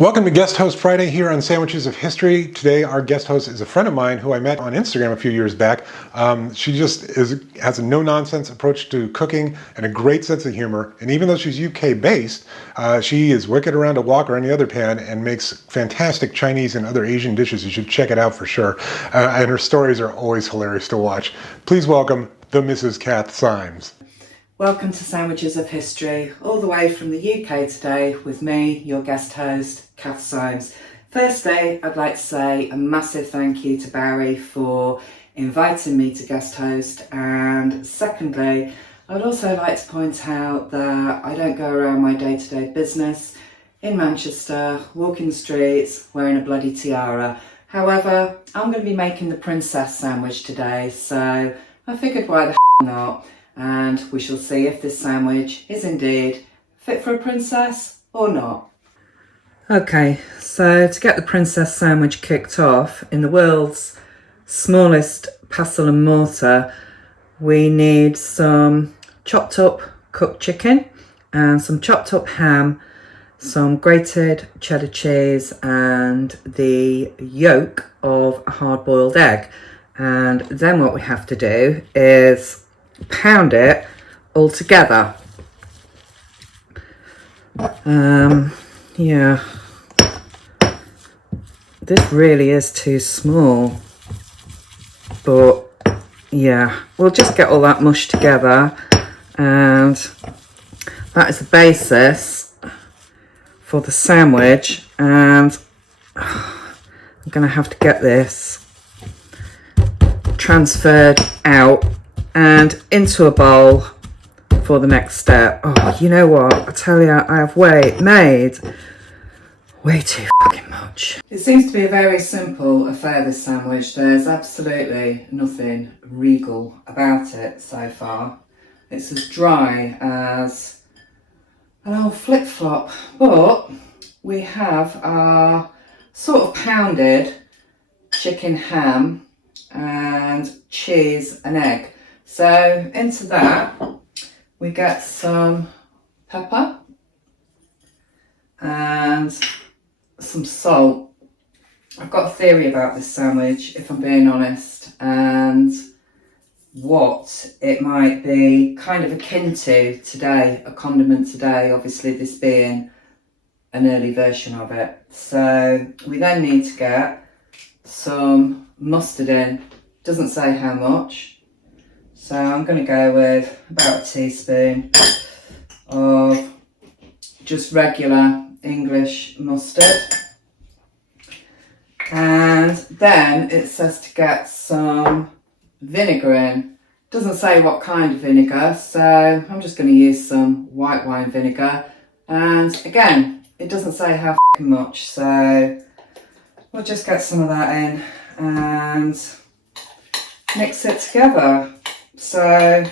Welcome to Guest Host Friday here on Sandwiches of History. Today our guest host is a friend of mine who I met on Instagram a few years back. She just has a no-nonsense approach to cooking and a great sense of humor. And even though she's UK-based, she is wicked around a wok or any other pan and makes fantastic Chinese and other Asian dishes. You should check it out for sure. And her stories are always hilarious to watch. Please welcome the Mrs. Kath Symes. Welcome to Sandwiches of History, all the way from the UK today with me, your guest host, Kath Symes. Firstly, I'd like to say a massive thank you to Barry for inviting me to guest host, and secondly, I'd also like to point out that I don't go around my day-to-day business in Manchester, walking the streets, wearing a bloody tiara. However, I'm going to be making the princess sandwich today, so I figured why the not. And we shall see if this sandwich is indeed fit for a princess or not. Okay, so to get the princess sandwich kicked off, in the world's smallest pestle and mortar, we need some chopped up cooked chicken and some chopped up ham, some grated cheddar cheese and the yolk of a hard-boiled egg. And then what we have to do is pound it all together. Yeah, this really is too small, but yeah, we'll just get all that mushed together, and that is the basis for the sandwich. And I'm gonna have to get this transferred out and into a bowl for the next step. Oh, you know what? I tell you, I have made way too fucking much. It seems to be a very simple affair, this sandwich. There's absolutely nothing regal about it so far. It's as dry as an old flip-flop, but we have our sort of pounded chicken ham and cheese and egg. So into that we get some pepper and some salt. I've got a theory about this sandwich, if I'm being honest, and what it might be kind of akin to today, a condiment today, obviously this being an early version of it. So we then need to get some mustard in. Doesn't say how much. So I'm going to go with about a teaspoon of just regular English mustard. And then it says to get some vinegar in. Doesn't say what kind of vinegar, so I'm just going to use some white wine vinegar. And again, it doesn't say how much, so we'll just get some of that in and mix it together. So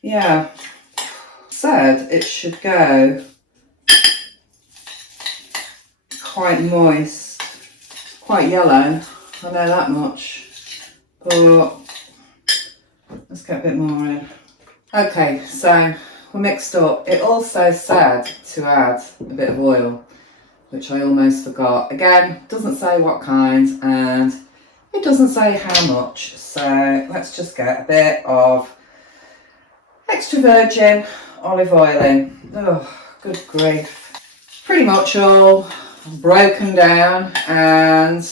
yeah, said it should go quite moist, quite yellow, I know that much, but let's get a bit more in. Okay, so we're mixed up. It also said to add a bit of oil, which I almost forgot. Again, doesn't say what kind and it doesn't say how much, so let's just get a bit of extra virgin olive oil in. Oh, good grief. Pretty much all broken down and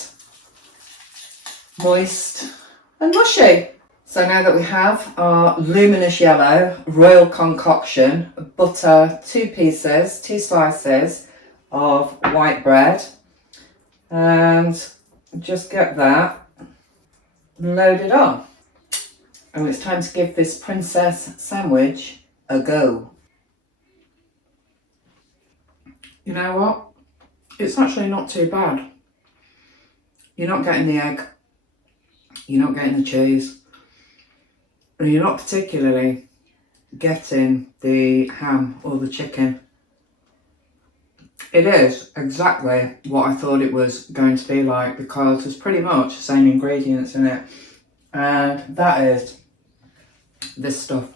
moist and mushy. So now that we have our luminous yellow royal concoction, butter, two slices of white bread, and just get that loaded on. And it's time to give this princess sandwich a go. You know what? It's actually not too bad. You're not getting the egg, you're not getting the cheese, and you're not particularly getting the ham or the chicken. It is exactly what I thought it was going to be like, because there's pretty much the same ingredients in it, and that is this stuff,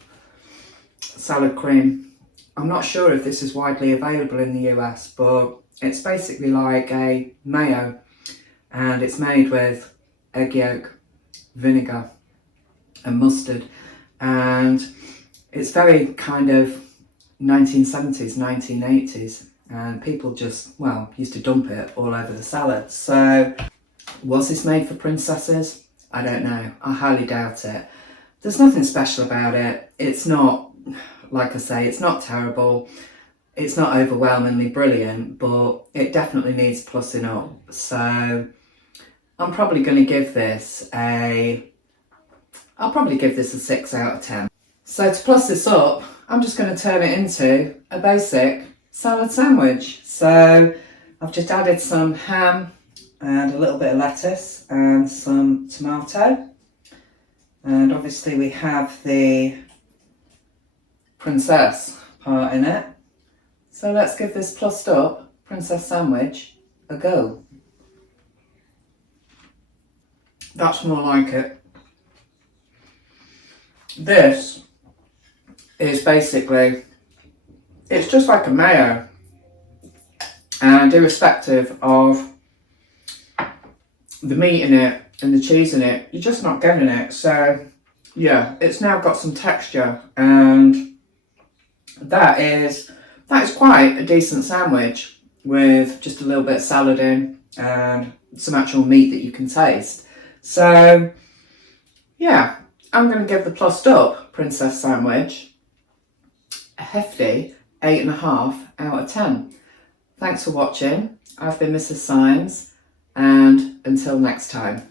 salad cream. I'm not sure if this is widely available in the US, but It's basically like a mayo, and it's made with egg yolk, vinegar and mustard, and it's very kind of 1970s, 1980s, and people just, well, used to dump it all over the salad. So was this made for princesses? I don't know. I highly doubt it. There's nothing special about it. It's not, like I say, it's not terrible. It's not overwhelmingly brilliant, but it definitely needs plussing up. So I'm probably going to give this I'll probably give this a 6 out of 10. So to plus this up, I'm just going to turn it into a basic salad sandwich. So I've just added some ham and a little bit of lettuce and some tomato. And obviously we have the princess part in it. So let's give this plussed up princess sandwich a go. That's more like it. This is basically, it's just like a mayo, and irrespective of the meat in it and the cheese in it, you're just not getting it. So yeah, it's now got some texture, and that is quite a decent sandwich with just a little bit of salad in and some actual meat that you can taste. So yeah, I'm going to give the plussed up princess sandwich a hefty 8.5 out of 10. Thanks for watching. I've been Mrs. Symes, and until next time.